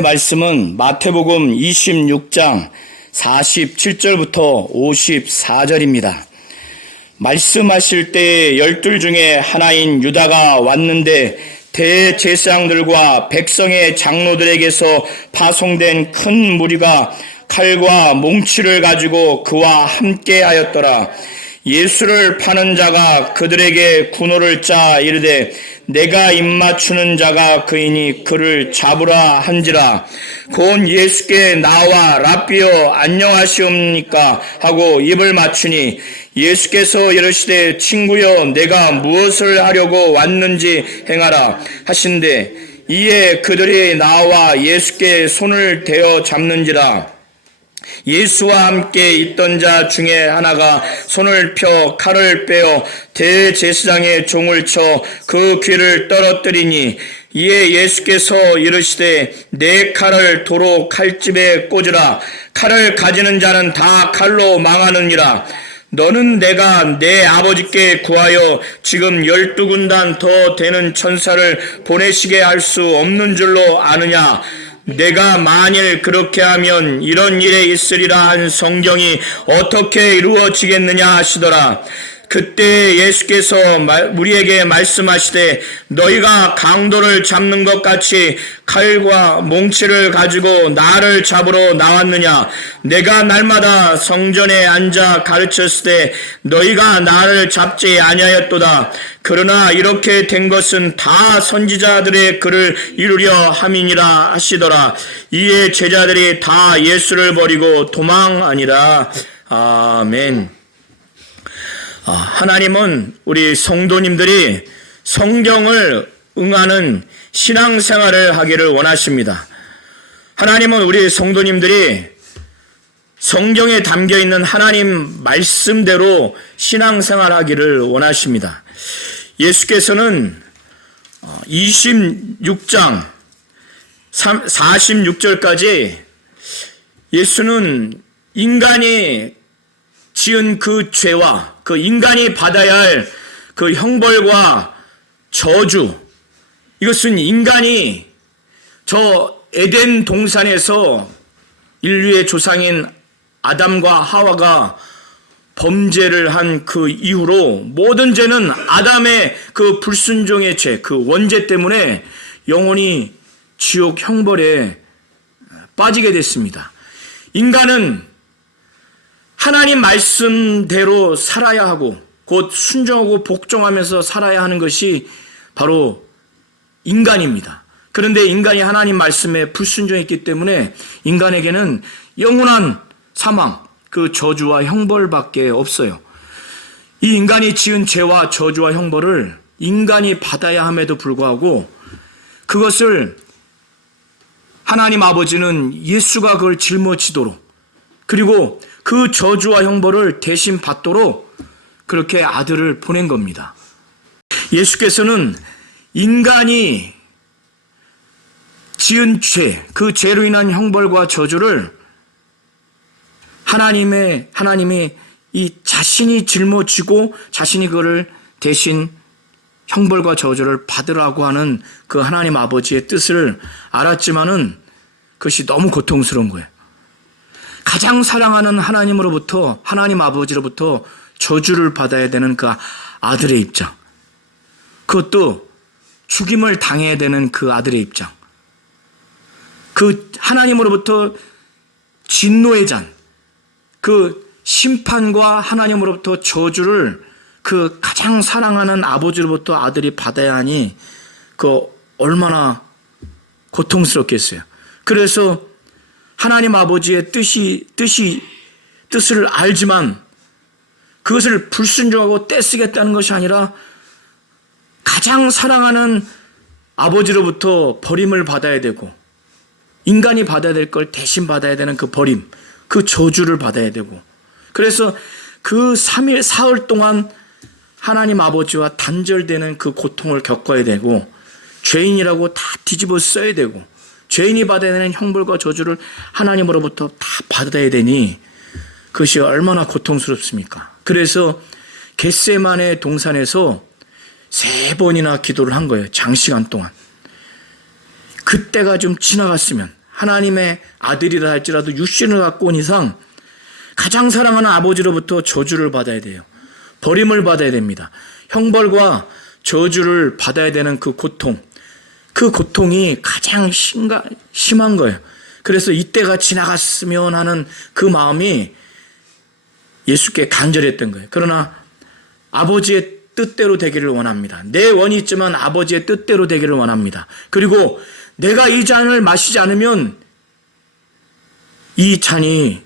말씀은 마태복음 26장 47절부터 54절입니다. 말씀하실 때 12 중에 하나인 유다가 왔는데 대제사장들과 백성의 장로들에게서 파송된 큰 무리가 칼과 몽치를 가지고 그와 함께 하였더라. 예수를 파는 자가 그들에게 군호를 짜 이르되 내가 입맞추는 자가 그이니 그를 잡으라 한지라. 곧 예수께 나와 랍비여 안녕하시옵니까 하고 입을 맞추니 예수께서 이르시되 친구여 내가 무엇을 하려고 왔는지 행하라 하신대 이에 그들이 나와 예수께 손을 대어 잡는지라. 예수와 함께 있던 자 중에 하나가 손을 펴 칼을 빼어 대제사장의 종을 쳐 그 귀를 떨어뜨리니 이에 예수께서 이르시되 내 칼을 도로 칼집에 꽂으라. 칼을 가지는 자는 다 칼로 망하느니라. 너는 내가 내 아버지께 구하여 지금 12군단 더 되는 천사를 보내시게 할 수 없는 줄로 아느냐. 내가 만일 그렇게 하면 이런 일에 있으리라 한 성경이 어떻게 이루어지겠느냐 하시더라. 그때 예수께서 우리에게 말씀하시되 너희가 강도를 잡는 것 같이 칼과 몽치를 가지고 나를 잡으러 나왔느냐. 내가 날마다 성전에 앉아 가르쳤을 때 너희가 나를 잡지 아니하였도다. 그러나 이렇게 된 것은 다 선지자들의 글을 이루려 함이니라 하시더라. 이에 제자들이 다 예수를 버리고 도망하니라. 아멘. 하나님은 우리 성도님들이 성경을 응하는 신앙생활을 하기를 원하십니다. 하나님은 우리 성도님들이 성경에 담겨있는 하나님 말씀대로 신앙생활하기를 원하십니다. 예수께서는 26장 46절까지 예수는 인간이 지은 그 죄와 그 인간이 받아야 할 그 형벌과 저주, 이것은 인간이 저 에덴 동산에서 인류의 조상인 아담과 하와가 범죄를 한 그 이후로 모든 죄는 아담의 그 불순종의 죄, 그 원죄 때문에 영원히 지옥 형벌에 빠지게 됐습니다. 인간은 하나님 말씀대로 살아야 하고 곧 순종하고 복종하면서 살아야 하는 것이 바로 인간입니다. 그런데 인간이 하나님 말씀에 불순종했기 때문에 인간에게는 영원한 사망, 그 저주와 형벌밖에 없어요. 이 인간이 지은 죄와 저주와 형벌을 인간이 받아야 함에도 불구하고 그것을 하나님 아버지는 예수가 그걸 짊어지도록 그리고 그 저주와 형벌을 대신 받도록 그렇게 아들을 보낸 겁니다. 예수께서는 인간이 지은 죄, 그 죄로 인한 형벌과 저주를 하나님이 이 자신이 짊어지고 자신이 그를 대신 형벌과 저주를 받으라고 하는 그 하나님 아버지의 뜻을 알았지만은 그것이 너무 고통스러운 거예요. 가장 사랑하는 하나님으로부터, 하나님 아버지로부터 저주를 받아야 되는 그 아들의 입장. 그것도 죽임을 당해야 되는 그 아들의 입장. 그 하나님으로부터 진노의 잔, 그 심판과 하나님으로부터 저주를 그 가장 사랑하는 아버지로부터 아들이 받아야 하니 그 얼마나 고통스럽겠어요. 그래서 하나님 아버지의 뜻을 알지만 그것을 불순종하고 떼쓰겠다는 것이 아니라 가장 사랑하는 아버지로부터 버림을 받아야 되고 인간이 받아야 될 걸 대신 받아야 되는 그 버림, 그 저주를 받아야 되고 그래서 그 3일, 사흘 동안 하나님 아버지와 단절되는 그 고통을 겪어야 되고 죄인이라고 다 뒤집어 써야 되고 죄인이 받아야 되는 형벌과 저주를 하나님으로부터 다 받아야 되니 그것이 얼마나 고통스럽습니까? 그래서 겟세마네 동산에서 3번이나 기도를 한 거예요. 장시간 동안. 그때가 좀 지나갔으면 하나님의 아들이라 할지라도 육신을 갖고 온 이상 가장 사랑하는 아버지로부터 저주를 받아야 돼요. 버림을 받아야 됩니다. 형벌과 저주를 받아야 되는 그 고통이 가장 심한 거예요. 그래서 이때가 지나갔으면 하는 그 마음이 예수께 간절했던 거예요. 그러나 아버지의 뜻대로 되기를 원합니다. 내 원이 있지만 아버지의 뜻대로 되기를 원합니다. 그리고 내가 이 잔을 마시지 않으면 이 잔이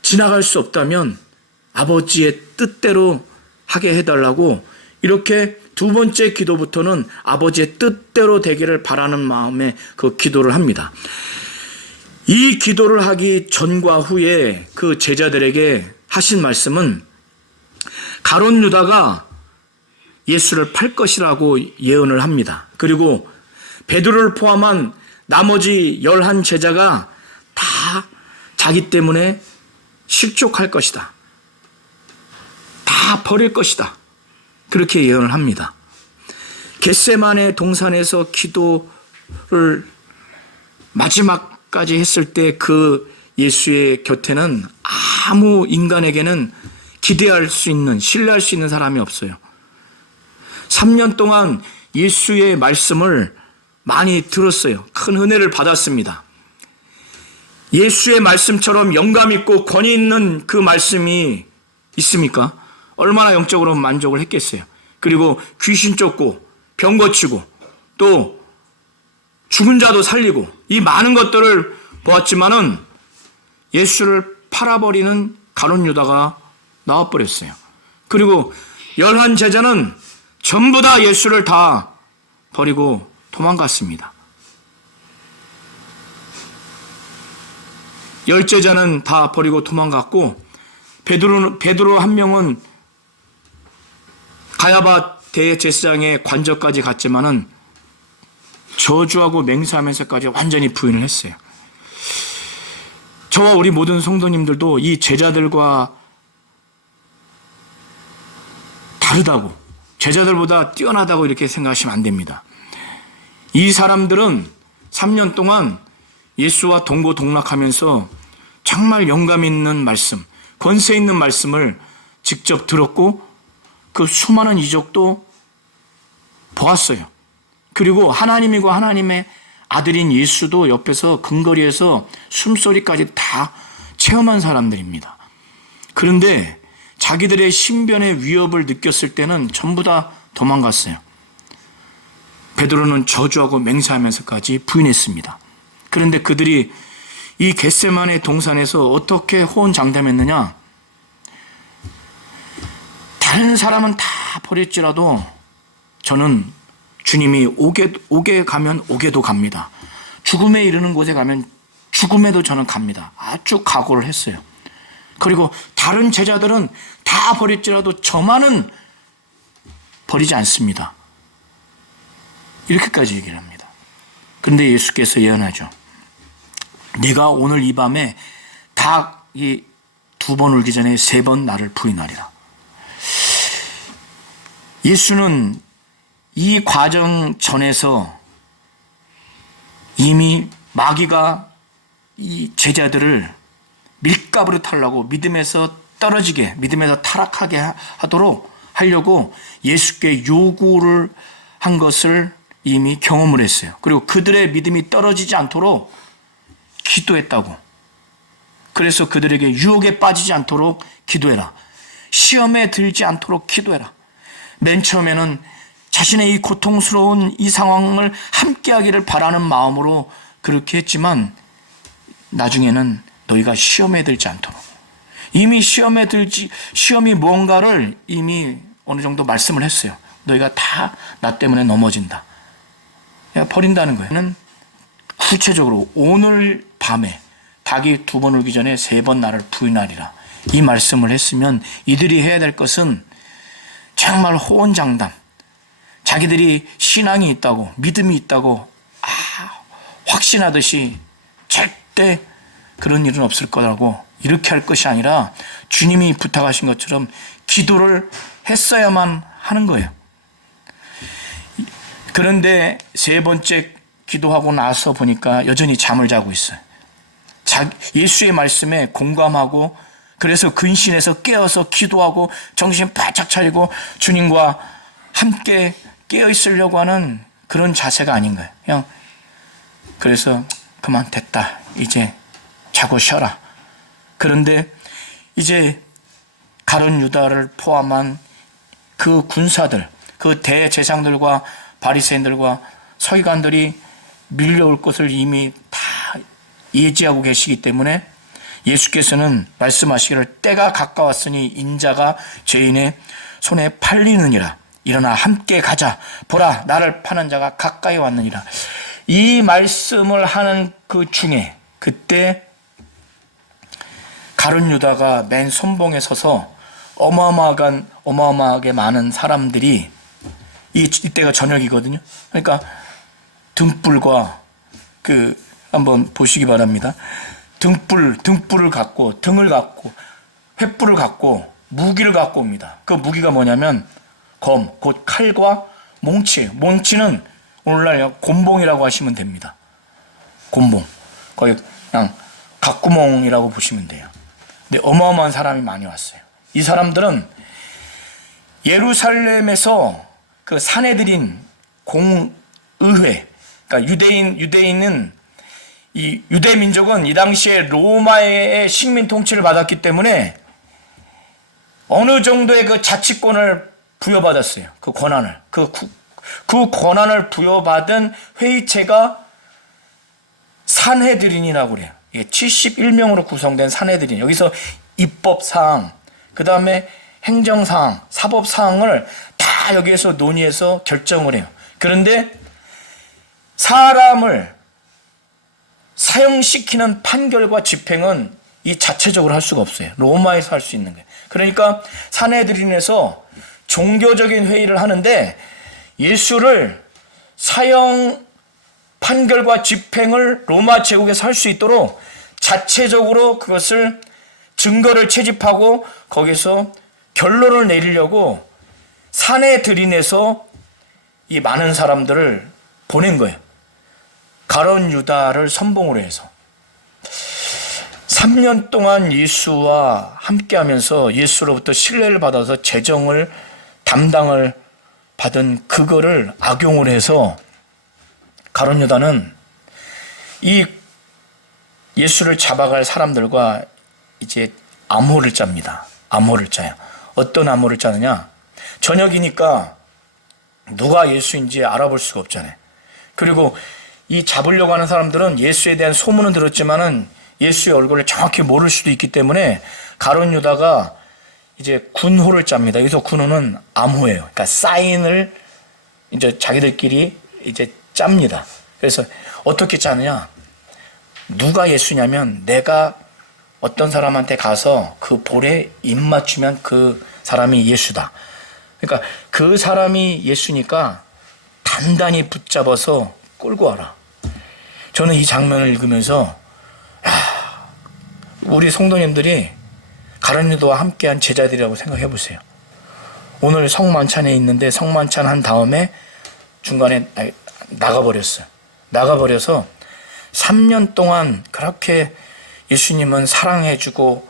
지나갈 수 없다면 아버지의 뜻대로 하게 해달라고, 이렇게 두 번째 기도부터는 아버지의 뜻대로 되기를 바라는 마음에 그 기도를 합니다. 이 기도를 하기 전과 후에 그 제자들에게 하신 말씀은 가룟 유다가 예수를 팔 것이라고 예언을 합니다. 그리고 베드로를 포함한 나머지 11 제자가 다 자기 때문에 실족할 것이다. 다 버릴 것이다. 그렇게 예언을 합니다. 겟세마네 동산에서 기도를 마지막까지 했을 때 그 예수의 곁에는 아무 인간에게는 기대할 수 있는, 신뢰할 수 있는 사람이 없어요. 3년 동안 예수의 말씀을 많이 들었어요. 큰 은혜를 받았습니다. 예수의 말씀처럼 영감 있고 권위 있는 그 말씀이 있습니까? 얼마나 영적으로 만족을 했겠어요. 그리고 귀신 쫓고 병 고치고 또 죽은 자도 살리고 이 많은 것들을 보았지만은 예수를 팔아버리는 가룟 유다가 나와버렸어요. 그리고 11 제자는 전부 다 예수를 다 버리고 도망갔습니다. 10 제자는 다 버리고 도망갔고, 베드로 한 명은 가야바 대제사장의 관저까지 갔지만은 저주하고 맹세하면서까지 완전히 부인을 했어요. 저와 우리 모든 성도님들도 이 제자들과 다르다고, 제자들보다 뛰어나다고 이렇게 생각하시면 안 됩니다. 이 사람들은 3년 동안 예수와 동고동락하면서 정말 영감 있는 말씀, 권세 있는 말씀을 직접 들었고 그 수많은 이적도 보았어요. 그리고 하나님이고 하나님의 아들인 예수도 옆에서 근거리에서 숨소리까지 다 체험한 사람들입니다. 그런데 자기들의 신변의 위협을 느꼈을 때는 전부 다 도망갔어요. 베드로는 저주하고 맹세하면서까지 부인했습니다. 그런데 그들이 이 겟세마네 동산에서 어떻게 호언장담했느냐? 다른 사람은 다 버릴지라도 저는 주님이 옥에 가면 옥에도 갑니다. 죽음에 이르는 곳에 가면 죽음에도 저는 갑니다. 아주 각오를 했어요. 그리고 다른 제자들은 다 버릴지라도 저만은 버리지 않습니다. 이렇게까지 얘기를 합니다. 그런데 예수께서 예언하죠. 내가 오늘 이 밤에 닭이 2번 울기 전에 3번 나를 부인하리라. 예수는 이 과정 전에서 이미 마귀가 이 제자들을 밀가부로 타려고 믿음에서 떨어지게, 믿음에서 타락하게 하도록 하려고 예수께 요구를 한 것을 이미 경험을 했어요. 그리고 그들의 믿음이 떨어지지 않도록 기도했다고. 그래서 그들에게 유혹에 빠지지 않도록 기도해라. 시험에 들지 않도록 기도해라. 맨 처음에는 자신의 이 고통스러운 이 상황을 함께하기를 바라는 마음으로 그렇게 했지만 나중에는 너희가 시험에 들지 않도록, 이미 시험이 뭔가를 이미 어느 정도 말씀을 했어요. 너희가 다 나 때문에 넘어진다. 버린다는 거예요. 구체적으로 오늘 밤에 닭이 2번 울기 전에 3번 나를 부인하리라. 이 말씀을 했으면 이들이 해야 될 것은 정말 호언장담, 자기들이 신앙이 있다고, 믿음이 있다고 확신하듯이 절대 그런 일은 없을 거라고 이렇게 할 것이 아니라 주님이 부탁하신 것처럼 기도를 했어야만 하는 거예요. 그런데 세 번째 기도하고 나서 보니까 여전히 잠을 자고 있어요. 예수의 말씀에 공감하고 그래서 근신해서 깨어서 기도하고 정신 바짝 차리고 주님과 함께 깨어 있으려고 하는 그런 자세가 아닌 거예요. 그냥 그래서 그만 됐다. 이제 자고 쉬어라. 그런데 이제 가룟 유다를 포함한 그 군사들, 그 대제사장들과 바리새인들과 서기관들이 밀려올 것을 이미 다 예지하고 계시기 때문에 예수께서는 말씀하시기를 때가 가까웠으니 인자가 죄인의 손에 팔리느니라. 일어나 함께 가자. 보라, 나를 파는 자가 가까이 왔느니라. 이 말씀을 하는 그 중에 그때 가룟 유다가 맨 선봉에 서서 어마어마하게 많은 사람들이 이때가 저녁이거든요. 그러니까 등불과 한번 보시기 바랍니다. 등불을 갖고 등을 갖고 횃불을 갖고 무기를 갖고 옵니다. 그 무기가 뭐냐면 검, 곧 칼과 몽치는 오늘날 곤봉이라고 하시면 됩니다. 곤봉. 거의 그냥 각구멍이라고 보시면 돼요. 근데 어마어마한 사람이 많이 왔어요. 이 사람들은 예루살렘에서 그 사내들인 공의회, 그러니까 유대인은 이 유대 민족은 이 당시에 로마의 식민 통치를 받았기 때문에 어느 정도의 그 자치권을 부여받았어요. 그 권한을. 그 권한을 부여받은 회의체가 산헤드린이라고 그래요. 71명으로 구성된 산헤드린. 여기서 입법사항, 그 다음에 행정사항, 사법사항을 다 여기에서 논의해서 결정을 해요. 그런데 사람을 사형시키는 판결과 집행은 이 자체적으로 할 수가 없어요. 로마에서 할 수 있는 거예요. 그러니까 산헤드린에서 종교적인 회의를 하는데 예수를 사형 판결과 집행을 로마 제국에서 할 수 있도록 자체적으로 그것을 증거를 채집하고 거기서 결론을 내리려고 산헤드린에서 이 많은 사람들을 보낸 거예요. 가룟 유다를 선봉으로 해서 3년 동안 예수와 함께하면서 예수로부터 신뢰를 받아서 재정을 담당을 받은 그거를 악용을 해서 가룟 유다는 이 예수를 잡아갈 사람들과 이제 암호를 짭니다. 암호를 짜요. 어떤 암호를 짜느냐? 저녁이니까 누가 예수인지 알아볼 수가 없잖아요. 그리고 이 잡으려고 하는 사람들은 예수에 대한 소문은 들었지만은 예수의 얼굴을 정확히 모를 수도 있기 때문에 가룟 유다가 이제 군호를 짭니다. 여기서 군호는 암호예요. 그러니까 사인을 이제 자기들끼리 이제 짭니다. 그래서 어떻게 짜느냐? 누가 예수냐면 내가 어떤 사람한테 가서 그 볼에 입 맞추면 그 사람이 예수다. 그러니까 그 사람이 예수니까 단단히 붙잡아서 끌고 와라. 저는 이 장면을 읽으면서 우리 성도님들이 가룟 유다와 함께한 제자들이라고 생각해 보세요. 오늘 성만찬에 있는데 성만찬 한 다음에 중간에 나가버렸어요. 나가버려서 3년 동안 그렇게 예수님은 사랑해주고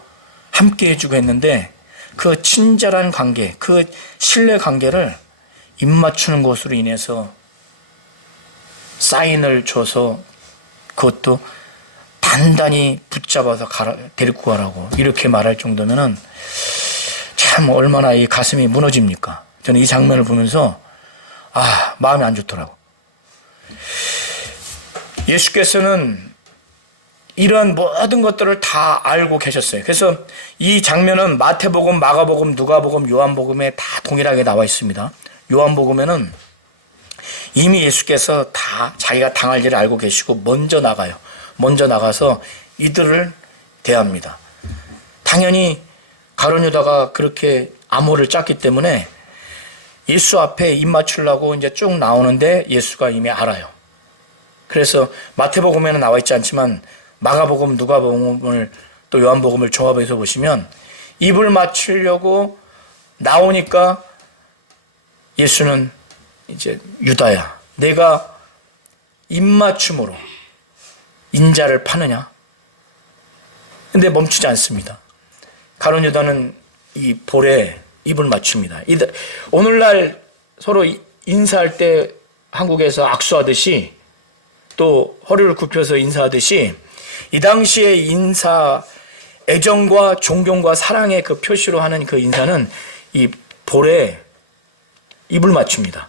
함께해주고 했는데 그 친절한 관계, 그 신뢰 관계를 입 맞추는 것으로 인해서 사인을 줘서 그것도 단단히 붙잡아서 데리고 가라고 이렇게 말할 정도면은 참 얼마나 이 가슴이 무너집니까? 저는 이 장면을 보면서 마음이 안 좋더라고. 예수께서는 이런 모든 것들을 다 알고 계셨어요. 그래서 이 장면은 마태복음, 마가복음, 누가복음, 요한복음에 다 동일하게 나와 있습니다. 요한복음에는 이미 예수께서 다 자기가 당할 일을 알고 계시고 먼저 나가요. 먼저 나가서 이들을 대합니다. 당연히 가룟 유다가 그렇게 암호를 짰기 때문에 예수 앞에 입 맞추려고 이제 쭉 나오는데 예수가 이미 알아요. 그래서 마태복음에는 나와 있지 않지만 마가복음, 누가복음을 또 요한복음을 종합해서 보시면 입을 맞추려고 나오니까 예수는 이제 유다야, 내가 입맞춤으로 인자를 파느냐? 근데 멈추지 않습니다. 가룟 유다는 이 볼에 입을 맞춥니다. 오늘날 서로 인사할 때 한국에서 악수하듯이 또 허리를 굽혀서 인사하듯이 이 당시의 인사, 애정과 존경과 사랑의 그 표시로 하는 그 인사는 이 볼에 입을 맞춥니다.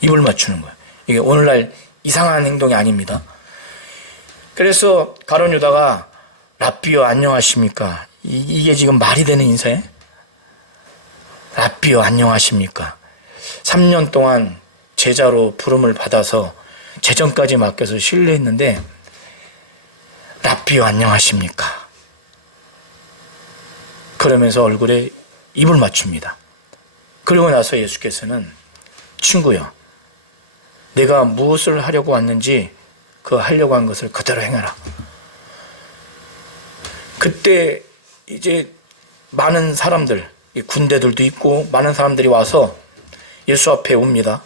입을 맞추는 거예요. 이게 오늘날 이상한 행동이 아닙니다. 그래서 가룟 유다가 랍비여 안녕하십니까? 이게 지금 말이 되는 인사예요? 랍비여 안녕하십니까? 3년 동안 제자로 부름을 받아서 재정까지 맡겨서 신뢰했는데 랍비여 안녕하십니까? 그러면서 얼굴에 입을 맞춥니다. 그리고 나서 예수께서는 친구야, 내가 무엇을 하려고 왔는지 그 하려고 한 것을 그대로 행하라. 그때 이제 많은 사람들, 군대들도 있고 많은 사람들이 와서 예수 앞에 옵니다.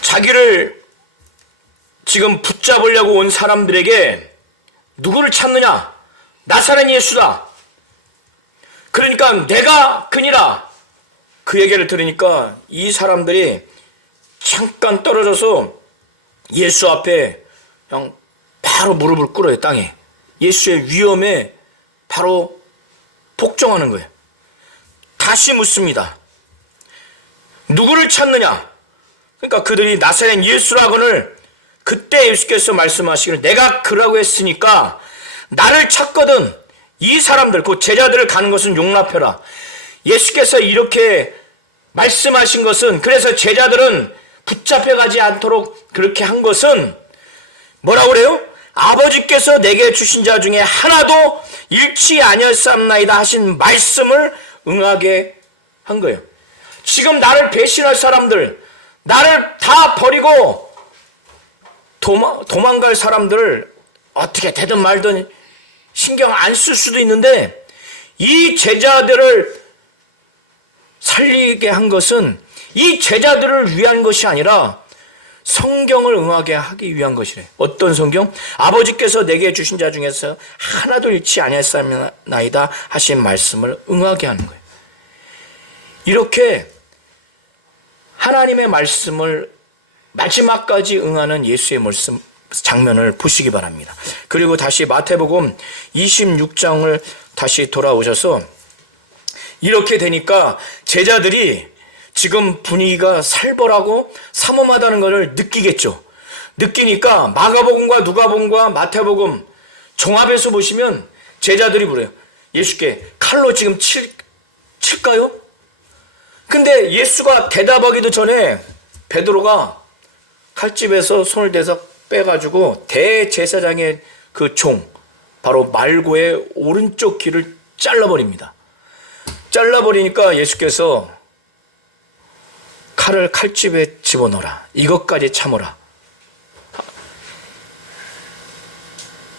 자기를 지금 붙잡으려고 온 사람들에게 누구를 찾느냐? 나사렛 예수다. 그러니까 내가 그니라. 그 얘기를 들으니까 이 사람들이 잠깐 떨어져서 예수 앞에 그냥 바로 무릎을 꿇어요, 땅에. 예수의 위엄에 바로 복종하는 거예요. 다시 묻습니다. 누구를 찾느냐? 그러니까 그들이 나사렛 예수라고는 그때 예수께서 말씀하시기를 내가 그라고 했으니까 나를 찾거든 이 사람들, 그 제자들을 가는 것은 용납해라. 예수께서 이렇게 말씀하신 것은, 그래서 제자들은 붙잡혀가지 않도록 그렇게 한 것은 뭐라고 그래요? 아버지께서 내게 주신 자 중에 하나도 잃지 아니하였사옵나이다 하신 말씀을 응하게 한 거예요. 지금 나를 배신할 사람들, 나를 다 버리고 도망갈 사람들을 어떻게 되든 말든 신경 안 쓸 수도 있는데 이 제자들을 살리게 한 것은 이 제자들을 위한 것이 아니라 성경을 응하게 하기 위한 것이래. 어떤 성경? 아버지께서 내게 주신 자 중에서 하나도 잃지 아니하였사옵나이다 하신 말씀을 응하게 하는 거예요. 이렇게 하나님의 말씀을 마지막까지 응하는 예수의 말씀 장면을 보시기 바랍니다. 그리고 다시 마태복음 26장을 다시 돌아오셔서 이렇게 되니까 제자들이 지금 분위기가 살벌하고 삼엄하다는 것을 느끼겠죠. 느끼니까 마가복음과 누가복음과 마태복음 종합해서 보시면 제자들이 물어요. 예수께 칼로 지금 칠까요? 근데 예수가 대답하기도 전에 베드로가 칼집에서 손을 대서 빼가지고 대제사장의 그 종, 바로 말고의 오른쪽 귀를 잘라버립니다. 잘라버리니까 예수께서 칼을 칼집에 집어넣어라. 이것까지 참으라.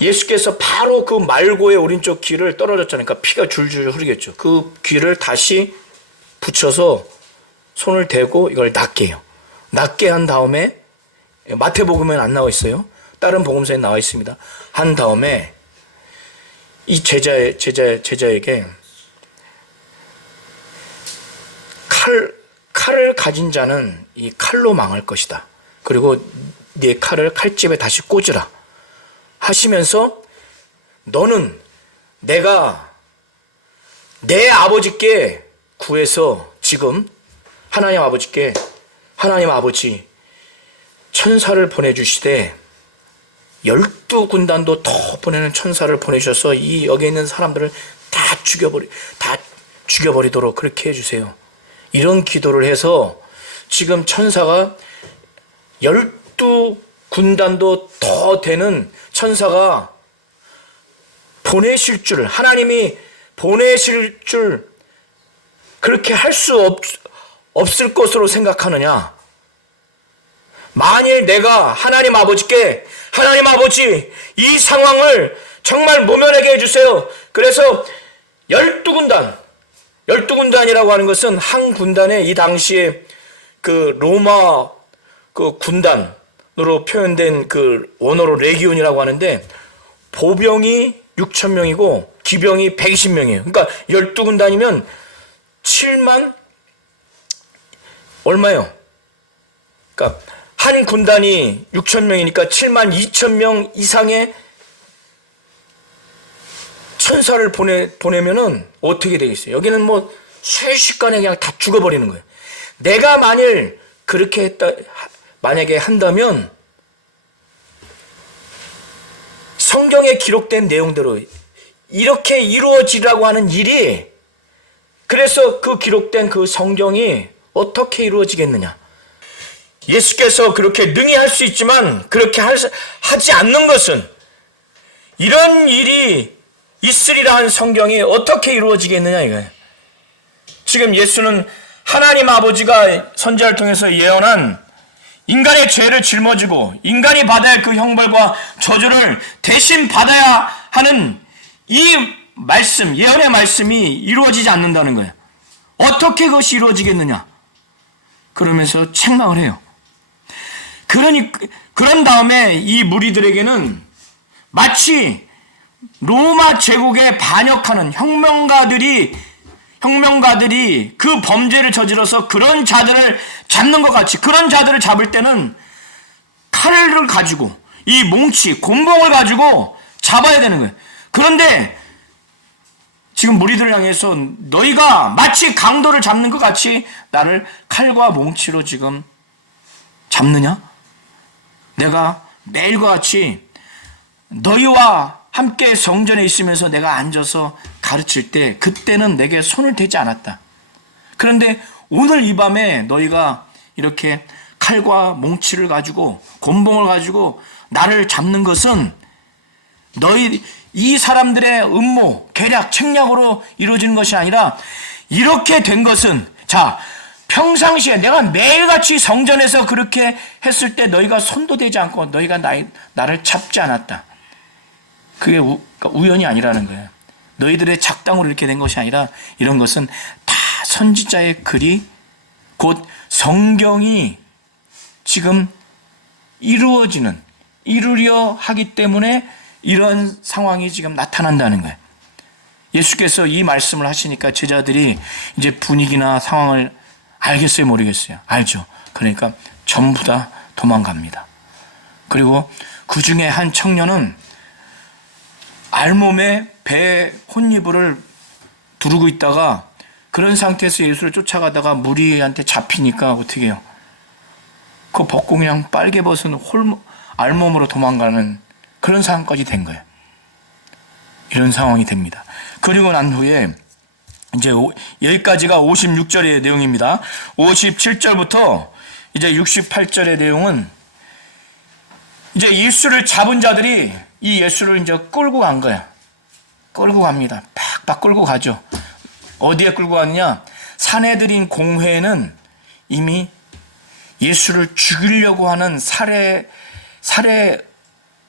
예수께서 바로 그 말고의 오른쪽 귀를 떨어졌잖아요. 그러니까 피가 줄줄 흐르겠죠. 그 귀를 다시 붙여서 손을 대고 이걸 낫게 해요. 낫게 한 다음에 마태복음에는 안 나와 있어요. 다른 복음서에 나와 있습니다. 한 다음에 이 제자에게 칼을 가진 자는 이 칼로 망할 것이다. 그리고 네 칼을 칼집에 다시 꽂으라 하시면서 너는 내가 내 아버지께 구해서 지금 하나님 아버지 천사를 보내주시되 12군단도 더 보내는 천사를 보내셔서 이 여기 있는 사람들을 다 죽여버리도록 그렇게 해주세요. 이런 기도를 해서 지금 천사가 12군단도 더 되는 천사가 보내실 줄, 하나님이 보내실 줄 그렇게 할 수 없을 것으로 생각하느냐? 만일 내가 하나님 아버지께 하나님 아버지 이 상황을 정말 모면하게 해주세요. 그래서 12군단이라고 하는 것은 한 군단에 이 당시에 그 로마 그 군단으로 표현된 그 원어로 레기온이라고 하는데 보병이 6천 명이고 기병이 120명이에요. 그러니까 12군단이면 7만 얼마요? 그러니까 한 군단이 6천 명이니까 7만 2천 명 이상의 천사를 보내면은 어떻게 되겠어요? 여기는 뭐 순식간에 그냥 다 죽어버리는 거예요. 내가 만일 그렇게 만약에 한다면 성경에 기록된 내용대로 이렇게 이루어지라고 하는 일이, 그래서 그 기록된 그 성경이 어떻게 이루어지겠느냐? 예수께서 그렇게 능히 할 수 있지만 그렇게 하지 않는 것은, 이런 일이 있으리라 한 성경이 어떻게 이루어지겠느냐 이거예요. 지금 예수는 하나님 아버지가 선지자를 통해서 예언한 인간의 죄를 짊어지고 인간이 받아야 할 그 형벌과 저주를 대신 받아야 하는 이 말씀, 예언의 말씀이 이루어지지 않는다는 거예요. 어떻게 그것이 이루어지겠느냐? 그러면서 책망을 해요. 그런 다음에 이 무리들에게는 마치 로마 제국에 반역하는 혁명가들이 그 범죄를 저질러서 그런 자들을 잡는 것 같이, 그런 자들을 잡을 때는 칼을 가지고 이 몽치, 곤봉을 가지고 잡아야 되는 거예요. 그런데 지금 무리들을 향해서 너희가 마치 강도를 잡는 것 같이 나를 칼과 몽치로 지금 잡느냐? 내가 매일과 같이 너희와 함께 성전에 있으면서 내가 앉아서 가르칠 때 그때는 내게 손을 대지 않았다. 그런데 오늘 이 밤에 너희가 이렇게 칼과 몽치를 가지고 곤봉을 가지고 나를 잡는 것은 너희 이 사람들의 음모, 계략, 책략으로 이루어지는 것이 아니라, 이렇게 된 것은, 자, 평상시에 내가 매일같이 성전에서 그렇게 했을 때 너희가 손도 대지 않고 너희가 나를 잡지 않았다. 그게 우연이 아니라는 거예요. 너희들의 작당으로 이렇게 된 것이 아니라 이런 것은 다 선지자의 글이, 곧 성경이 지금 이루려 하기 때문에 이런 상황이 지금 나타난다는 거예요. 예수께서 이 말씀을 하시니까 제자들이 이제 분위기나 상황을 알겠어요, 모르겠어요? 알죠. 그러니까 전부 다 도망갑니다. 그리고 그 중에 한 청년은 알몸에 배에 혼이불을 두르고 있다가 그런 상태에서 예수를 쫓아가다가 무리한테 잡히니까 어떻게 해요? 그 벗고 그냥 빨개 벗은 알몸으로 도망가는 그런 상황까지 된 거예요. 이런 상황이 됩니다. 그리고 난 후에 이제 여기까지가 56절의 내용입니다. 57절부터 이제 68절의 내용은 이제 예수를 잡은 자들이 이 예수를 이제 끌고 간 거야. 끌고 갑니다. 팍팍 끌고 가죠. 어디에 끌고 가느냐? 산헤드린 공회에는 이미 예수를 죽이려고 하는 살해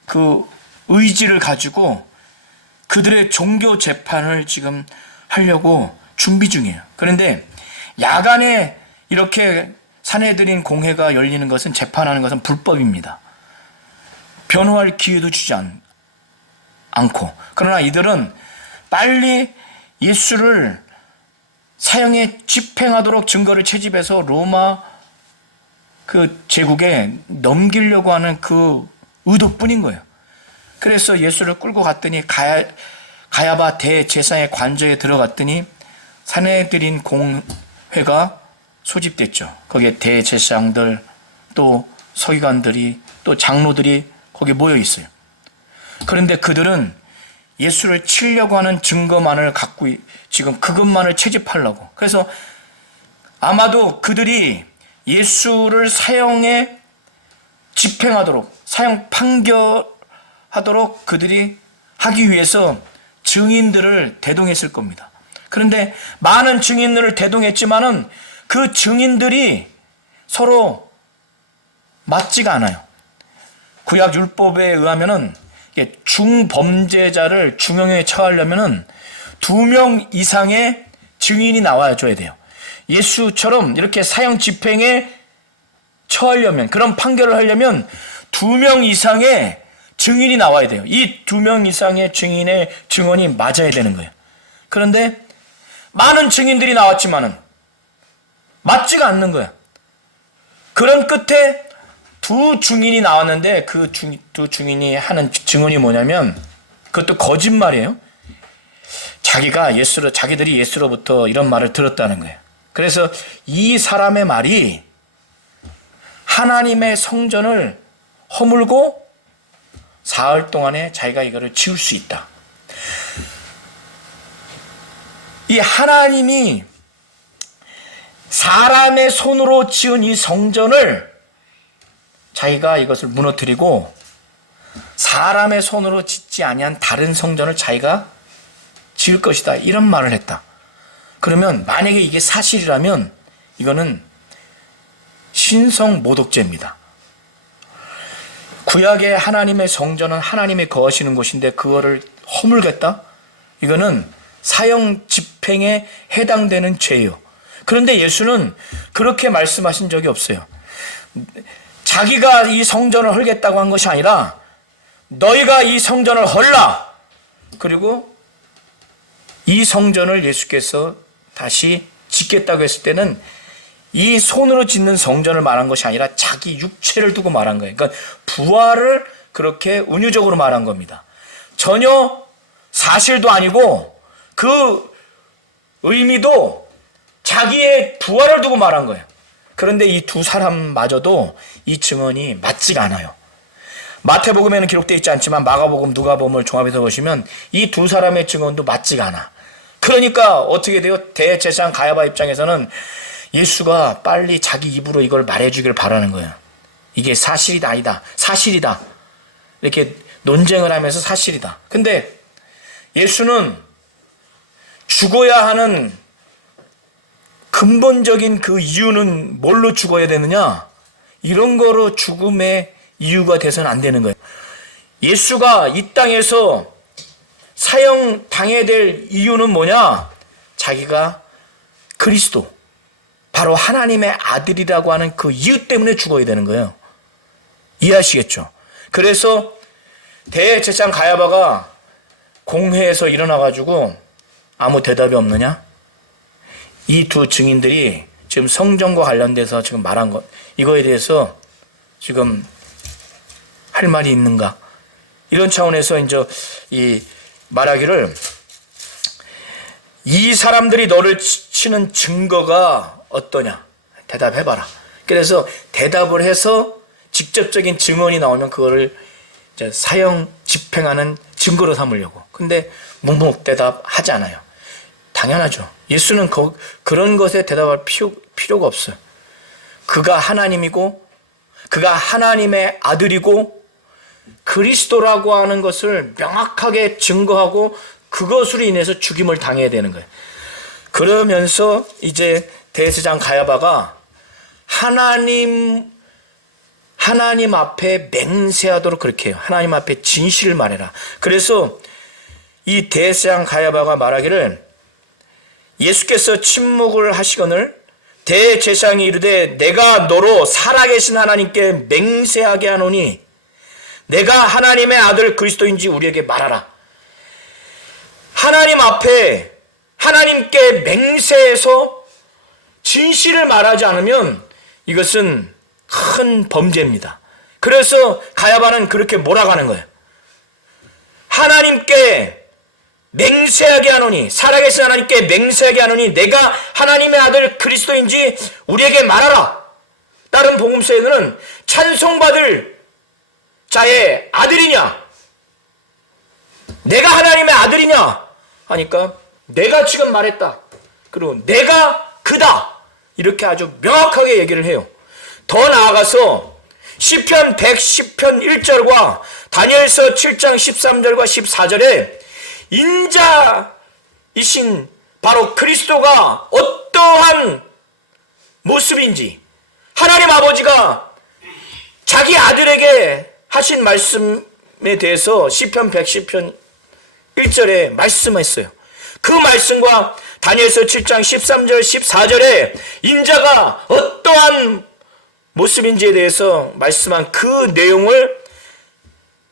그 의지를 가지고 그들의 종교 재판을 지금 하려고 준비 중이에요. 그런데 야간에 이렇게 산헤드린 공회가 열리는 것은, 재판하는 것은 불법입니다. 변호할 기회도 주지 않고. 그러나 이들은 빨리 예수를 사형에 집행하도록 증거를 채집해서 로마 그 제국에 넘기려고 하는 그 의도뿐인 거예요. 그래서 예수를 끌고 갔더니 가야바 대제사장의 관저에 들어갔더니 산헤드린 공회가 소집됐죠. 거기에 대제사장들, 또 서기관들이, 또 장로들이 거기 모여 있어요. 그런데 그들은 예수를 치려고 하는 증거만을 갖고 지금 그것만을 채집하려고. 그래서 아마도 그들이 예수를 사형에 집행하도록, 사형 판결하도록 그들이 하기 위해서 증인들을 대동했을 겁니다. 그런데 많은 증인들을 대동했지만은 그 증인들이 서로 맞지가 않아요. 구약 율법에 의하면은 중범죄자를 중형에 처하려면은 2명 이상의 증인이 나와줘야 돼요. 예수처럼 이렇게 사형 집행에 처하려면, 그런 판결을 하려면 2명 이상의 증인이 나와야 돼요. 이 2명 이상의 증인의 증언이 맞아야 되는 거예요. 그런데 많은 증인들이 나왔지만은 맞지가 않는 거야. 그런 끝에 2 증인이 나왔는데 그 2 증인이 하는 증언이 뭐냐면, 그것도 거짓말이에요. 자기들이 예수로부터 이런 말을 들었다는 거예요. 그래서 이 사람의 말이 하나님의 성전을 허물고 사흘 동안에 자기가 이거를 지을 수 있다. 이 하나님이 사람의 손으로 지은 이 성전을 자기가 이것을 무너뜨리고 사람의 손으로 짓지 아니한 다른 성전을 자기가 지을 것이다, 이런 말을 했다. 그러면 만약에 이게 사실이라면 이거는 신성모독죄입니다. 구약의 하나님의 성전은 하나님이 거하시는 곳인데 그거를 허물겠다? 이거는 사형 집행에 해당되는 죄예요. 그런데 예수는 그렇게 말씀하신 적이 없어요. 자기가 이 성전을 헐겠다고 한 것이 아니라 너희가 이 성전을 헐라. 그리고 이 성전을 예수께서 다시 짓겠다고 했을 때는 이 손으로 짓는 성전을 말한 것이 아니라 자기 육체를 두고 말한 거예요. 그러니까 부활을 그렇게 은유적으로 말한 겁니다. 전혀 사실도 아니고 그 의미도 자기의 부활을 두고 말한 거예요. 그런데 이 2 사람마저도 이 증언이 맞지가 않아요. 마태복음에는 기록되어 있지 않지만 마가복음, 누가복음을 종합해서 보시면 이 2 사람의 증언도 맞지가 않아. 그러니까 어떻게 돼요? 대제사장 가야바 입장에서는 예수가 빨리 자기 입으로 이걸 말해주길 바라는 거예요. 이게 사실이다, 아니다. 사실이다. 이렇게 논쟁을 하면서 사실이다. 근데 예수는 죽어야 하는 근본적인 그 이유는 뭘로 죽어야 되느냐? 이런 거로 죽음의 이유가 돼서는 안 되는 거예요. 예수가 이 땅에서 사형 당해야 될 이유는 뭐냐? 자기가 그리스도, 바로 하나님의 아들이라고 하는 그 이유 때문에 죽어야 되는 거예요. 이해하시겠죠? 그래서 대제사장 가야바가 공회에서 일어나가지고 아무 대답이 없느냐? 이 2 증인들이 지금 성전과 관련돼서 지금 말한 것, 이거에 대해서 지금 할 말이 있는가? 이런 차원에서 이제 이 말하기를, 이 사람들이 너를 치는 증거가 어떠냐? 대답해봐라. 그래서 대답을 해서 직접적인 증언이 나오면 그거를 이제 사형 집행하는 증거로 삼으려고. 근데 묵묵대답하지 않아요. 당연하죠. 예수는 그런 것에 대답할 필요가 없어요. 그가 하나님이고 그가 하나님의 아들이고 그리스도라고 하는 것을 명확하게 증거하고 그것으로 인해서 죽임을 당해야 되는 거예요. 그러면서 이제 대제사장 가야바가 하나님 앞에 맹세하도록 그렇게 해요. 하나님 앞에 진실을 말해라. 그래서 이 대제사장 가야바가 말하기를, 예수께서 침묵을 하시거늘 대제사장이 이르되 내가 너로 살아계신 하나님께 맹세하게 하노니 내가 하나님의 아들 그리스도인지 우리에게 말하라. 하나님 앞에 하나님께 맹세해서 진실을 말하지 않으면 이것은 큰 범죄입니다. 그래서 가야바는 그렇게 몰아가는 거예요. 하나님께 맹세하게 하노니, 살아계신 하나님께 맹세하게 하노니 내가 하나님의 아들 그리스도인지 우리에게 말하라. 다른 복음서에는 찬송받을 자의 아들이냐, 내가 하나님의 아들이냐 하니까 내가 지금 말했다, 그리고 내가 그다, 이렇게 아주 명확하게 얘기를 해요. 더 나아가서 시편 110편 1절과 다니엘서 7장 13절과 14절에 인자이신 바로 그리스도가 어떠한 모습인지 하나님 아버지가 자기 아들에게 하신 말씀에 대해서 시편 110편 1절에 말씀했어요. 그 말씀과 다니엘서 7장 13절 14절에 인자가 어떠한 모습인지에 대해서 말씀한 그 내용을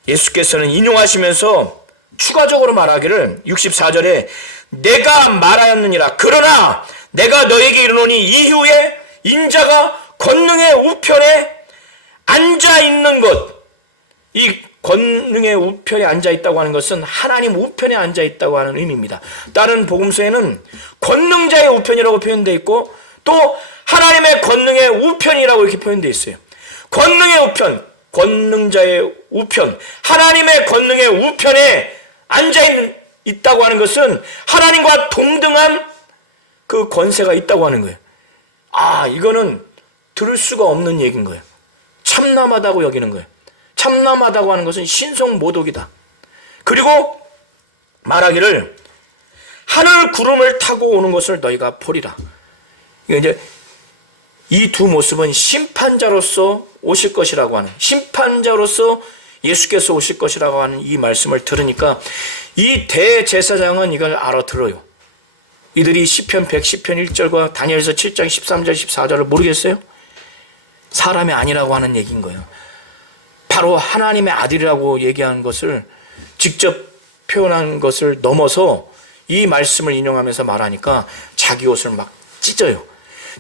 예수께서는 인용하시면서 추가적으로 말하기를 64절에 내가 말하였느니라. 그러나 내가 너에게 이르노니 이후에 인자가 권능의 우편에 앉아있는 것. 이 권능의 우편에 앉아있다고 하는 것은 하나님 우편에 앉아있다고 하는 의미입니다. 다른 복음서에는 권능자의 우편이라고 표현되어 있고 또 하나님의 권능의 우편이라고 이렇게 표현되어 있어요. 권능의 우편, 권능자의 우편, 하나님의 권능의 우편에 앉아있다고 하는 것은 하나님과 동등한 그 권세가 있다고 하는 거예요. 이거는 들을 수가 없는 얘기인 거예요. 참남하다고 여기는 거예요. 참남하다고 하는 것은 신성모독이다. 그리고 말하기를 하늘 구름을 타고 오는 것을 너희가 보리라. 이제 이 두 모습은 심판자로서 오실 것이라고 하는, 심판자로서 예수께서 오실 것이라고 하는 이 말씀을 들으니까 이 대제사장은 이걸 알아들어요. 이들이 시편 110편 1절과 다니엘서 7장 13절 14절을 모르겠어요? 사람이 아니라고 하는 얘기인 거예요. 바로 하나님의 아들이라고 얘기한 것을 직접 표현한 것을 넘어서 이 말씀을 인용하면서 말하니까 자기 옷을 막 찢어요.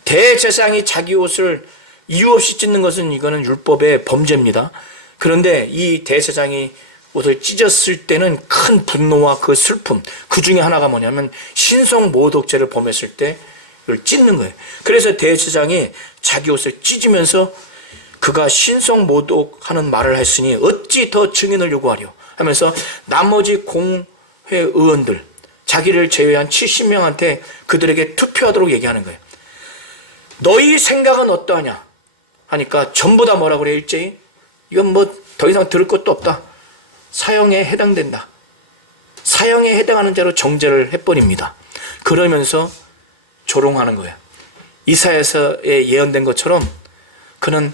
대제사장이 자기 옷을 이유 없이 찢는 것은 이거는 율법의 범죄입니다. 그런데 이 대제사장이 옷을 찢었을 때는 큰 분노와 그 슬픔, 그 중에 하나가 뭐냐면 신성모독죄를 범했을 때 이걸 찢는 거예요. 그래서 대제사장이 자기 옷을 찢으면서 그가 신성모독하는 말을 했으니 어찌 더 증인을 요구하려 하면서 나머지 공회 의원들, 자기를 제외한 70명한테 그들에게 투표하도록 얘기하는 거예요. 너희 생각은 어떠하냐 하니까 전부 다 뭐라 그래요? 일제히 이건 뭐 더 이상 들을 것도 없다. 사형에 해당된다. 사형에 해당하는 자로 정죄를 해버립니다. 그러면서 조롱하는 거예요. 이사야서에 예언된 것처럼 그는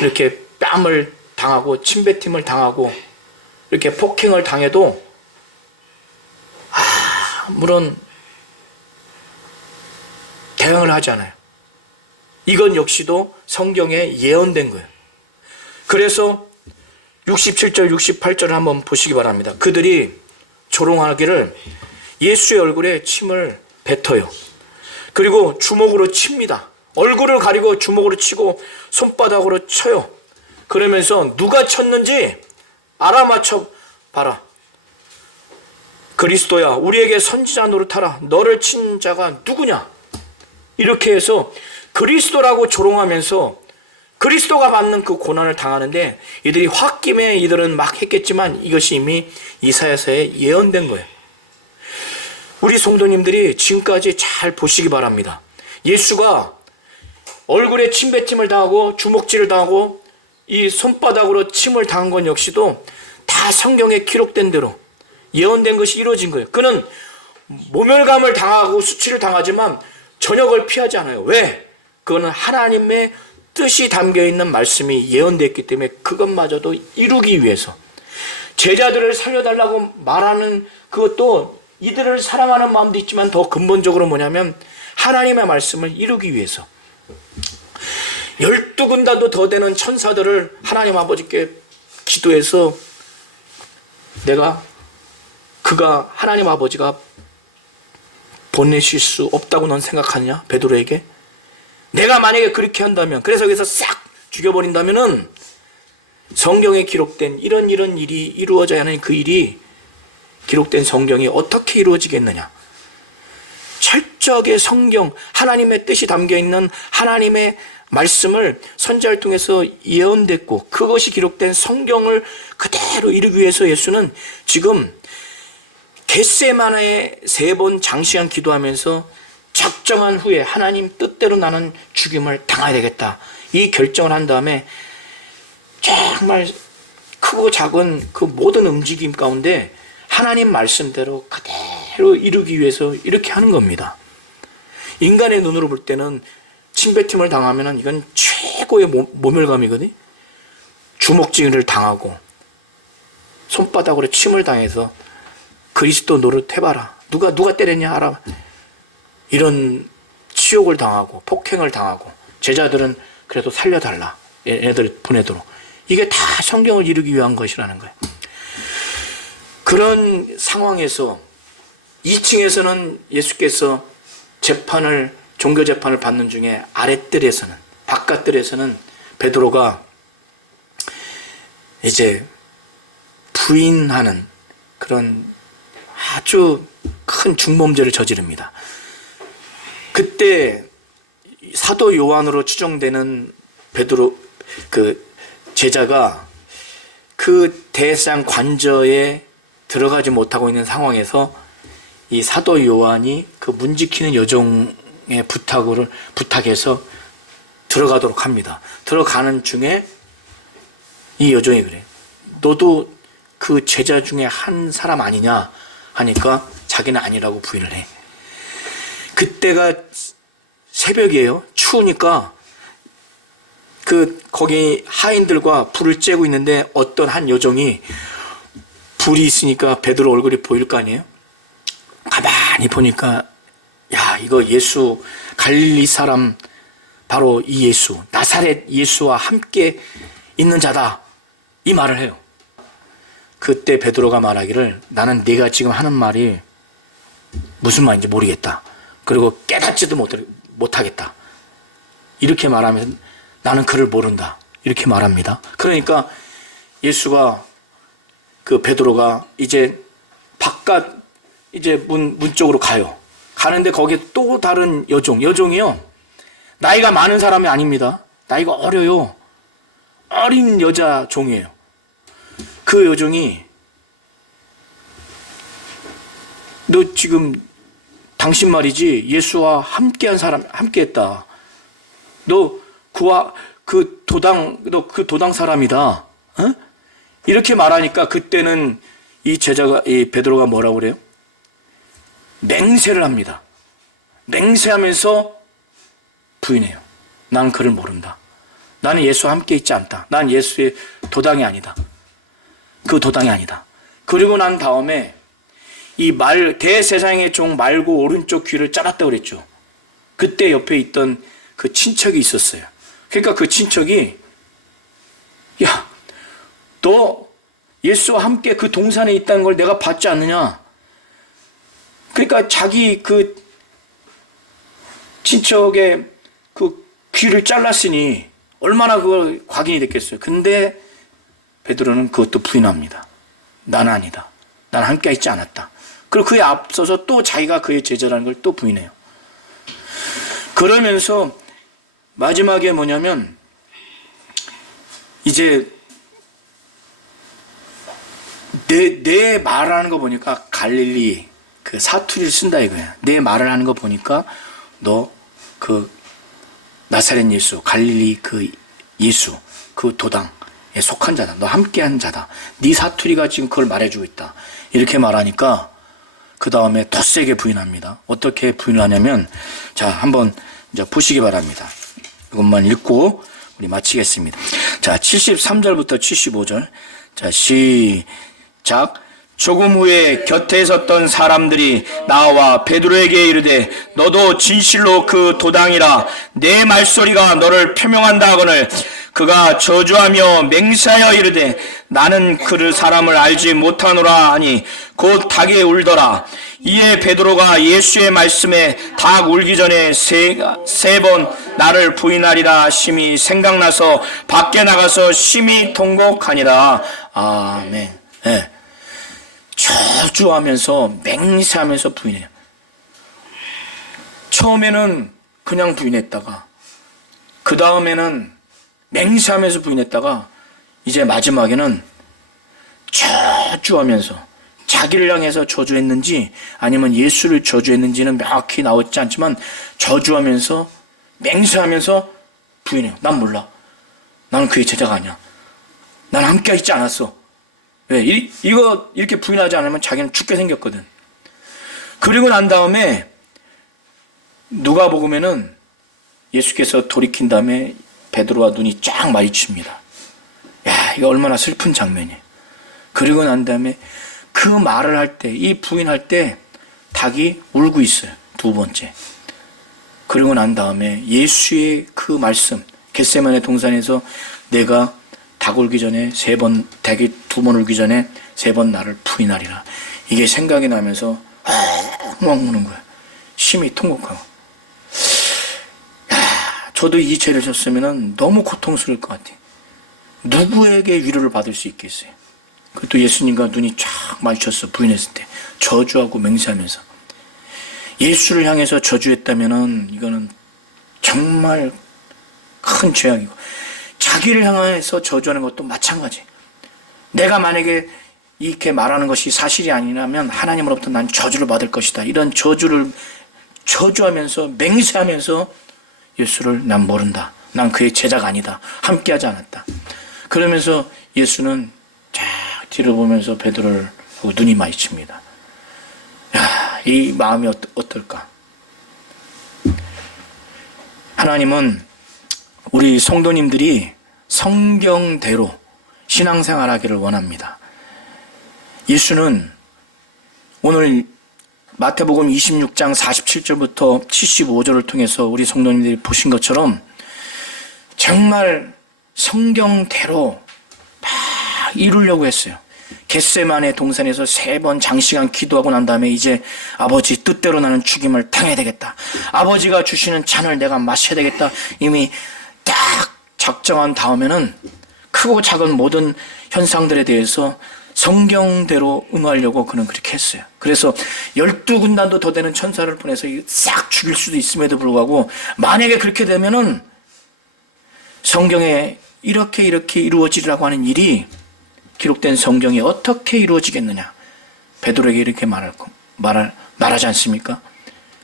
이렇게 뺨을 당하고 침뱉음을 당하고 이렇게 폭행을 당해도 물론 대응을 하지 않아요. 이건 역시도 성경에 예언된 거예요. 그래서 67절 68절을 한번 보시기 바랍니다. 그들이 조롱하기를 예수의 얼굴에 침을 뱉어요. 그리고 주먹으로 칩니다. 얼굴을 가리고 주먹으로 치고 손바닥으로 쳐요. 그러면서 누가 쳤는지 알아맞혀 봐라. 그리스도야, 우리에게 선지자 노릇하라. 너를 친 자가 누구냐? 이렇게 해서 그리스도라고 조롱하면서 그리스도가 받는 그 고난을 당하는데 이들이 홧김에 이들은 막 했겠지만 이것이 이미 이사야서에 예언된 거예요. 우리 성도님들이 지금까지 잘 보시기 바랍니다. 예수가 얼굴에 침뱉음을 당하고 주먹질을 당하고 이 손바닥으로 침을 당한 건 역시도 다 성경에 기록된 대로 예언된 것이 이루어진 거예요. 그는 모멸감을 당하고 수치를 당하지만 전역을 피하지 않아요. 왜? 그거는 하나님의 뜻이 담겨있는 말씀이 예언됐기 때문에 그것마저도 이루기 위해서 제자들을 살려달라고 말하는 그것도 이들을 사랑하는 마음도 있지만 더 근본적으로 뭐냐면 하나님의 말씀을 이루기 위해서 12군단도 더 되는 천사들을 하나님 아버지께 기도해서 그가 하나님 아버지가 보내실 수 없다고 넌 생각하느냐? 베드로에게 내가 만약에 그렇게 한다면, 그래서 여기서 싹 죽여버린다면은 성경에 기록된 이런 일이 이루어져야 하는 그 일이 기록된 성경이 어떻게 이루어지겠느냐? 철저하게 성경, 하나님의 뜻이 담겨있는 하나님의 말씀을 선지자를 통해서 예언됐고 그것이 기록된 성경을 그대로 이루기 위해서 예수는 지금 겟세마네에 3번 장시간 기도하면서 작정한 후에 하나님 뜻대로 나는 죽임을 당해야 되겠다. 이 결정을 한 다음에 정말 크고 작은 그 모든 움직임 가운데 하나님 말씀대로 그대로 이루기 위해서 이렇게 하는 겁니다. 인간의 눈으로 볼 때는 침뱉음을 당하면 이건 최고의 모멸감이거든. 주먹질을 당하고 손바닥으로 침을 당해서 그리스도 노릇해봐라. 누가 때렸냐 알아. 이런 치욕을 당하고 폭행을 당하고 제자들은 그래도 살려달라. 얘네들 보내도록. 이게 다 성경을 이루기 위한 것이라는 거예요. 그런 상황에서 2층에서는 예수께서 종교 재판을 받는 중에 아랫뜰에서는, 바깥뜰에서는 베드로가 이제 부인하는 그런 아주 큰 중범죄를 저지릅니다. 그때 사도 요한으로 추정되는 베드로 그 제자가 그 대상 관저에 들어가지 못하고 있는 상황에서 이 사도 요한이 그 문 지키는 여종의 부탁해서 들어가도록 합니다. 들어가는 중에 이 여종이 그래. 너도 그 제자 중에 한 사람 아니냐 하니까 자기는 아니라고 부인을 해. 그때가 새벽이에요. 추우니까 거기 하인들과 불을 쬐고 있는데 어떤 한 여종이 불이 있으니까 베드로 얼굴이 보일 거 아니에요? 가만히 보니까 야, 이거 예수, 갈릴리 사람 바로 이 예수, 나사렛 예수와 함께 있는 자다. 이 말을 해요. 그때 베드로가 말하기를 나는 네가 지금 하는 말이 무슨 말인지 모르겠다. 그리고 깨닫지도 못하겠다. 이렇게 말하면서 나는 그를 모른다. 이렇게 말합니다. 그러니까 예수가 그 베드로가 이제 바깥 이제 문 쪽으로 가요. 가는데 거기에 또 다른 여종이요. 나이가 많은 사람이 아닙니다. 나이가 어려요. 어린 여자 종이에요. 그 여종이 너 지금 당신 말이지 예수와 함께한 사람 함께했다. 너 그 도당 사람이다. 어? 이렇게 말하니까 그때는 이 베드로가 뭐라고 그래요? 맹세를 합니다. 맹세하면서 부인해요. 난 그를 모른다. 나는 예수와 함께 있지 않다. 난 예수의 도당이 아니다. 그 도당이 아니다. 그리고 난 다음에 대세상의 종 말고 오른쪽 귀를 잘랐다고 그랬죠. 그때 옆에 있던 그 친척이 있었어요. 그러니까 그 친척이 야, 너 예수와 함께 그 동산에 있다는 걸 내가 봤지 않느냐? 그러니까 자기 그 친척의 그 귀를 잘랐으니 얼마나 그걸 각인이 됐겠어요. 근데 베드로는 그것도 부인합니다. 나는 아니다. 나는 함께 있지 않았다. 그리고 그에 앞서서 또 자기가 그의 제자라는 걸 또 부인해요. 그러면서 마지막에 뭐냐면 이제 내 말하는 거 보니까 갈릴리 그 사투리를 쓴다 이거야. 내 말을 하는 거 보니까 너 그 나사렛 예수, 갈릴리 그 예수, 그 도당에 속한 자다. 너 함께한 자다. 네 사투리가 지금 그걸 말해주고 있다. 이렇게 말하니까 그 다음에 더 세게 부인합니다. 어떻게 부인하냐면 자, 한번 이제 보시기 바랍니다. 이것만 읽고 우리 마치겠습니다. 자, 73절부터 75절. 자, 시작. 조금 후에 곁에 섰던 사람들이 나와 베드로에게 이르되 너도 진실로 그 도당이라 내 말소리가 너를 표명한다 하거늘 그가 저주하며 맹세하여 이르되 나는 그 사람을 알지 못하노라 하니 곧 닭이 울더라. 이에 베드로가 예수의 말씀에 닭 울기 전에 세 번 나를 부인하리라 심히 생각나서 밖에 나가서 심히 통곡하니라. 아멘. 네. 저주하면서 맹세하면서 부인해요. 처음에는 그냥 부인했다가 그 다음에는 맹세하면서 부인했다가 이제 마지막에는 저주하면서 자기를 향해서 저주했는지 아니면 예수를 저주했는지는 명확히 나오지 않지만 저주하면서 맹세하면서 부인해요. 난 몰라. 나는 그의 제자가 아니야. 난 함께 있지 않았어. 왜? 이거 이렇게 부인하지 않으면 자기는 죽게 생겼거든. 그리고 난 다음에 누가복음에는 예수께서 돌이킨 다음에 베드로와 눈이 쫙 마주칩니다. 야, 이거 얼마나 슬픈 장면이에요. 그리고 난 다음에 그 말을 할 때, 이 부인할 때 닭이 울고 있어요. 두 번째. 그리고 난 다음에 예수의 그 말씀, 겟세마네 동산에서 내가 닭 울기 전에 닭이 2번 울기 전에 3번 나를 부인하리라. 이게 생각이 나면서 막 우는 거야. 심히 통곡하고. 저도 이 죄를 졌으면 너무 고통스러울 것 같아요. 누구에게 위로를 받을 수 있겠어요? 그것도 예수님과 눈이 쫙 마주쳤어. 부인했을 때 저주하고 맹세하면서. 예수를 향해서 저주했다면은 이거는 정말 큰 죄악이고, 자기를 향해서 저주하는 것도 마찬가지. 내가 만약에 이렇게 말하는 것이 사실이 아니라면 하나님으로부터 난 저주를 받을 것이다. 이런 저주를 저주하면서 맹세하면서 예수를 난 모른다. 난 그의 제자가 아니다. 함께하지 않았다. 그러면서 예수는 쫙 뒤를 보면서 베드로를 하고 눈이 마주칩니다. 야, 이 마음이 어떨까? 하나님은 우리 성도님들이 성경대로 신앙생활하기를 원합니다. 예수는 오늘 마태복음 26장 47절부터 75절을 통해서 우리 성도님들이 보신 것처럼 정말 성경대로 다 이루려고 했어요. 겟세마네 동산에서 3번 장시간 기도하고 난 다음에 이제 아버지 뜻대로 나는 죽임을 당해야 되겠다. 아버지가 주시는 잔을 내가 마셔야 되겠다. 이미 딱 작정한 다음에는 크고 작은 모든 현상들에 대해서 성경대로 응하려고 그는 그렇게 했어요. 그래서 12군단도 더 되는 천사를 보내서 싹 죽일 수도 있음에도 불구하고 만약에 그렇게 되면은 성경에 이렇게 이루어지리라고 하는 일이 기록된 성경에 어떻게 이루어지겠느냐. 베드로에게 이렇게 말하지 않습니까?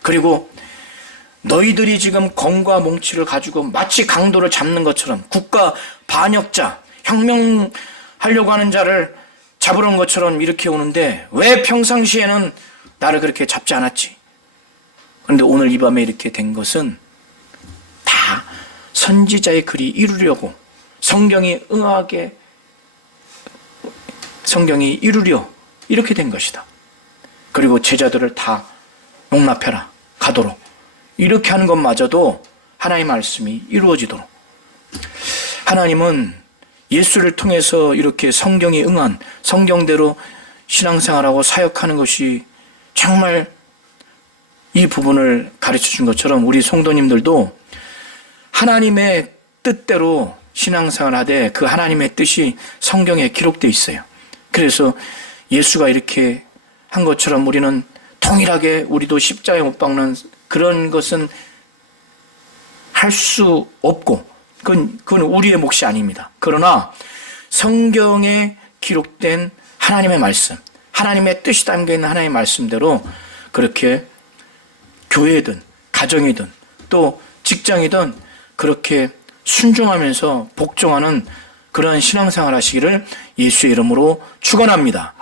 그리고 너희들이 지금 검과 몽치를 가지고 마치 강도를 잡는 것처럼 국가 반역자, 혁명하려고 하는 자를 잡으러 온 것처럼 이렇게 오는데 왜 평상시에는 나를 그렇게 잡지 않았지? 그런데 오늘 이 밤에 이렇게 된 것은 다 선지자의 글이 이루려고 성경이 이루려 이렇게 된 것이다. 그리고 제자들을 다 용납해라. 가도록. 이렇게 하는 것마저도 하나님의 말씀이 이루어지도록. 하나님은 예수를 통해서 이렇게 성경에 응한 성경대로 신앙생활하고 사역하는 것이 정말 이 부분을 가르쳐 준 것처럼 우리 성도님들도 하나님의 뜻대로 신앙생활하되 그 하나님의 뜻이 성경에 기록되어 있어요. 그래서 예수가 이렇게 한 것처럼 우리는 동일하게 우리도 십자가에 못 박는 그런 것은 할 수 없고 그건 우리의 몫이 아닙니다. 그러나 성경에 기록된 하나님의 말씀, 하나님의 뜻이 담겨있는 하나님의 말씀대로 그렇게 교회든 가정이든 또 직장이든 그렇게 순종하면서 복종하는 그러한 신앙생활 하시기를 예수의 이름으로 축원합니다.